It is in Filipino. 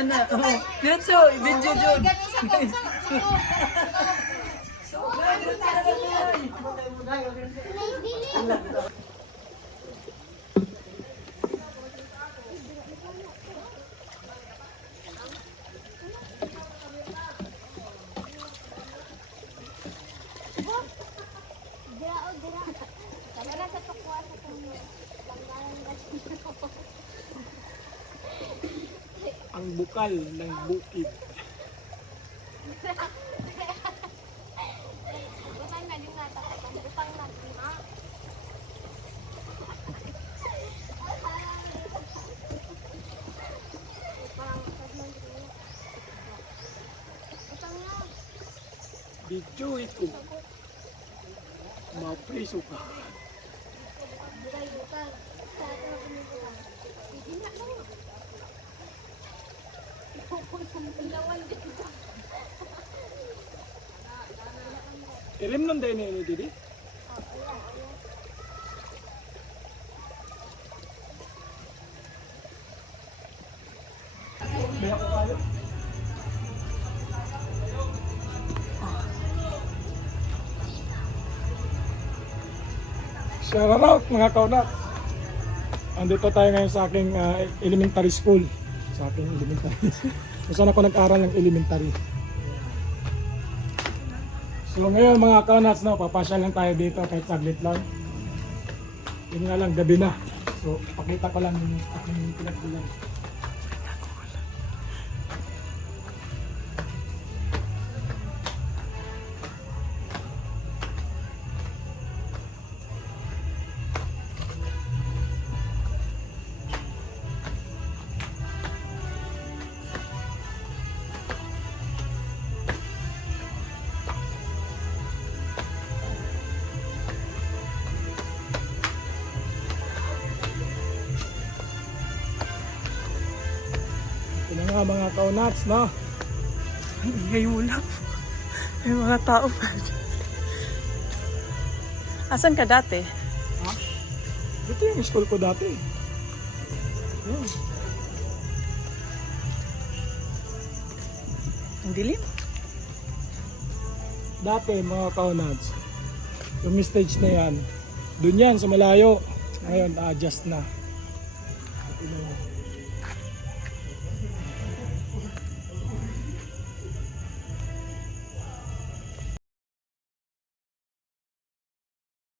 Ana, oh. Diretso, video jud. Ang bukal ng bukid. Video ito. Mapreso ka. Irim nun din ini didi. Bayak ko kayo. Shout out mga kaunat. Andito tayo ngayon sa aking elementary school. Sa aking elementary. Kung saan ako nag-aral ng elementary. So ngayon mga kaunats, no, papasyal lang tayo dito kahit saglit lang. Yun nga lang, gabi na. So pakita ko lang yung aking pinagbilan. Ito na nga mga kaunats, no? Ang ingay ulap. May mga tao pa. Asan ka dati? Ha? Ito yung school ko dati. Yun. Ang dilim. Dati mga kaunats, yung stage na yan, dun yan sa malayo. Ngayon, adjust na. Ito na yan.